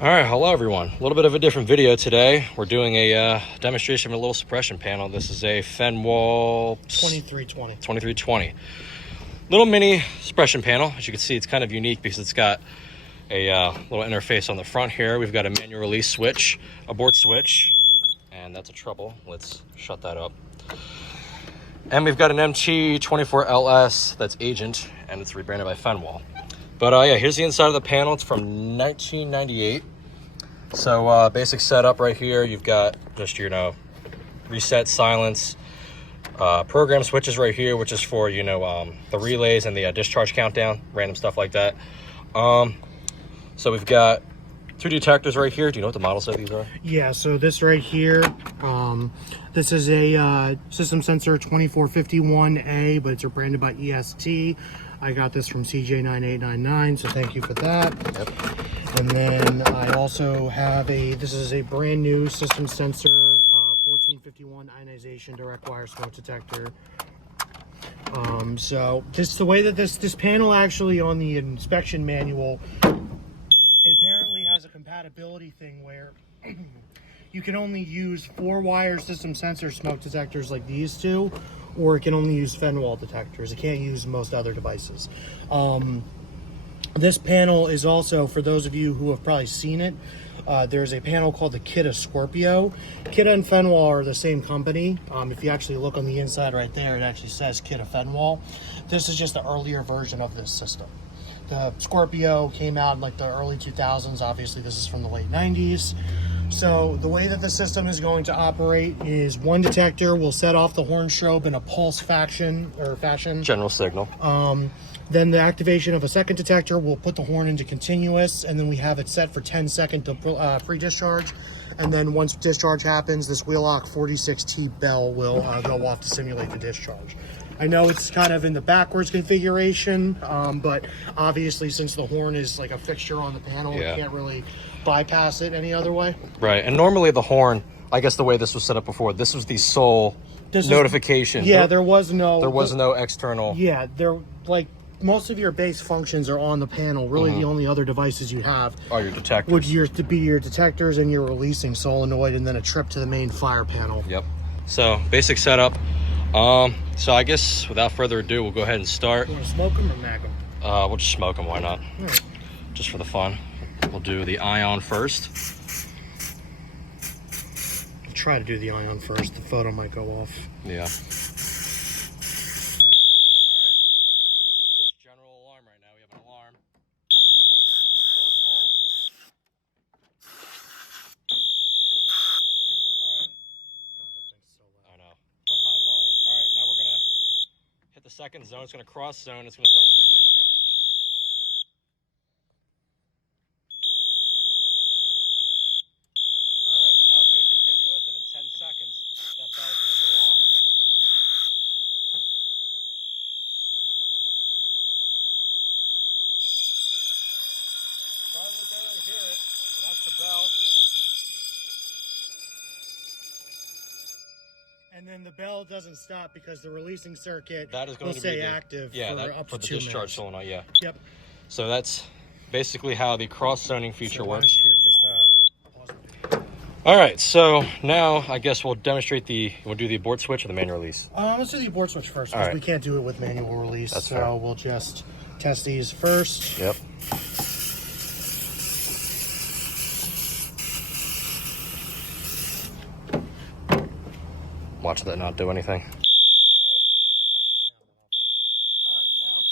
All right, hello everyone. A little bit of a different video today. We're doing a demonstration of a little suppression panel. This is a Fenwal 2320. Little mini suppression panel. As you can see, it's kind of unique because it's got a little interface on the front here. We've got a manual release switch, abort switch, and that's a trouble. Let's shut that up. And we've got an MT24LS that's Agent, and it's rebranded by Fenwal. But yeah, here's the inside of the panel. It's from 1998. So basic setup right here. You've got just, reset, silence, program switches right here, which is for, the relays and the discharge countdown, random stuff like that. So we've got two detectors right here. Do you know what the models of these are? Yeah, so this right here, this is a system sensor 2451A, but it's branded by EST. I got this from CJ9899, so thank you for that. Yep. And then I also have this is a brand new system sensor 1451 ionization direct wire smoke detector. So the way that this panel actually on the inspection manual, it apparently has a compatibility thing where you can only use 4-wire system sensor smoke detectors like these two, or it can only use Fenwal detectors. It can't use most other devices. This panel is also, for those of you who have probably seen it, there's a panel called the Kita Scorpio. Kita and Fenwal are the same company. If you actually look on the inside right there, it actually says Kita Fenwal. This is just the earlier version of this system. The Scorpio came out in like the early 2000s. Obviously, this is from the late 90s. So the way that the system is going to operate is one detector will set off the horn strobe in a pulse fashion. General signal. Then the activation of a second detector will put the horn into continuous, and then we have it set for 10-second free discharge. And then once discharge happens, this Wheelock 46T bell will go off to simulate the discharge. I know it's kind of in the backwards configuration, but obviously since the horn is like a fixture on the panel, yeah, you can't really bypass it any other way. Right, and normally the horn, I guess the way this was set up before, this was the sole notification. There was no external. Yeah, most of your base functions are on the panel. Really, the only other devices you have are your detectors. Would be your detectors and your releasing solenoid, and then a trip to the main fire panel. Yep. So basic setup. So I guess without further ado, we'll go ahead and start. You want to smoke them or mag them? We'll just smoke them. Why not? Right. Just for the fun. We'll do the ion first. I'll try to do the ion first. The photo might go off. Yeah. Alright. So this is just general alarm right now. We have an alarm. A slow pulse. Alright. God, that thing's so loud. I know. It's on high volume. Alright, now we're going to hit the second zone. It's going to cross zone. It's going to start pre-discharge. Alright, now it's going continuous, and in 10 seconds, that bell's going to go off. Probably barely hear it, but that's the bell. And then the bell doesn't stop because the releasing circuit That is going will to stay be active for the discharge solenoid. Yeah. Yep. So that's basically how the cross-zoning feature works. Here, just pause the video. All right, so now I guess we'll demonstrate we'll do the abort switch or the manual release. Let's do the abort switch first because we can't do it with manual release. That's so fair. We'll just test these first. Yep. Watch that not do anything. All right, now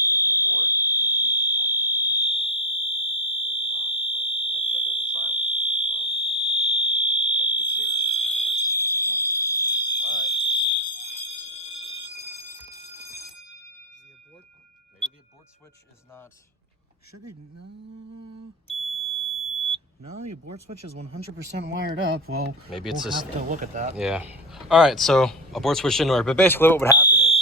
we hit the abort. Could be trouble on there now. There's not, but there's a silence. Well, I don't know. But as you can see, all right. Is the abort? Maybe the abort switch is not. Should be no, the abort switch is 100% wired up. Well, Maybe it's we'll just have to look at that. Yeah. All right, so abort switch didn't work, but basically what would happen is.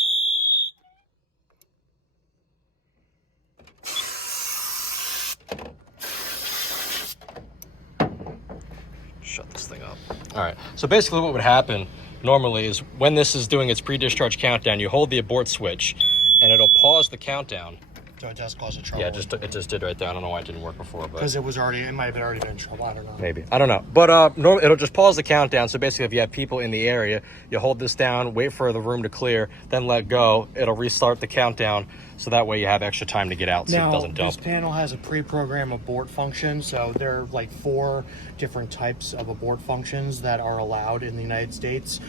Shut this thing up. All right, so basically what would happen normally is when this is doing its pre-discharge countdown, you hold the abort switch and it'll pause the countdown so it does cause a trouble. Yeah, it just did right there. I don't know why it didn't work before, but because it might have already been in trouble. I don't know. maybe, I don't know. But it'll just pause the countdown. So basically, if you have people in the area, you hold this down, wait for the room to clear, then let go. It'll restart the countdown, so that way you have extra time to get out, so it doesn't dump. This panel has a pre-programmed abort function, so there are like 4 different types of abort functions that are allowed in the United States.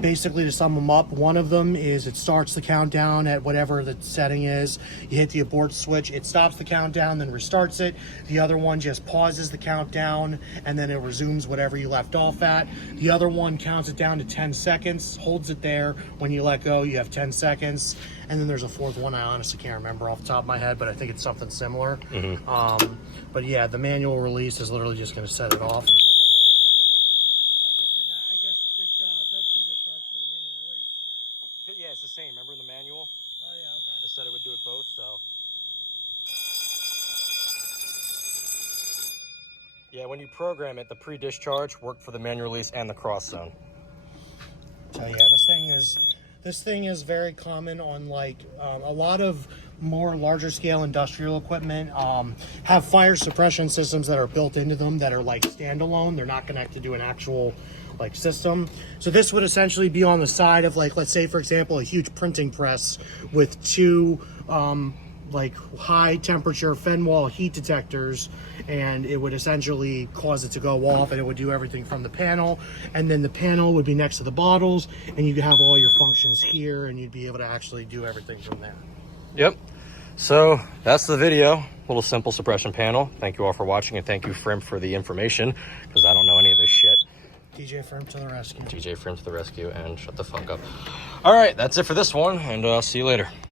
Basically, to sum them up, one of them is it starts the countdown at whatever the setting is. You hit the abort switch, it stops the countdown, then restarts it. The other one just pauses the countdown, and then it resumes whatever you left off at. The other one counts it down to 10 seconds, holds it there. When you let go, you have 10 seconds. And then there's a 4th one I honestly can't remember off the top of my head, but I think it's something similar. But yeah, the manual release is literally just going to set it off. I guess it does pre-discharge for the manual release. Yeah, it's the same. Remember in the manual? Oh yeah, okay. I said it would do it both, so. Yeah, when you program it, the pre-discharge worked for the manual release and the cross zone. So yeah, this thing is very common on like a lot of more larger scale industrial equipment have fire suppression systems that are built into them that are like standalone. They're not connected to an actual like system. So this would essentially be on the side of like, let's say for example, a huge printing press with 2 like high temperature Fenwal heat detectors, and it would essentially cause it to go off, and it would do everything from the panel, and then the panel would be next to the bottles, and you could have all your functions here, and you'd be able to actually do everything from there. Yep. So that's the video. Little simple suppression panel. Thank you all for watching, and thank you Frim for the information, because I don't know any of this shit. DJ Frim to the rescue. DJ Frim to the rescue, and shut the fuck up. All right, that's it for this one, and see you later.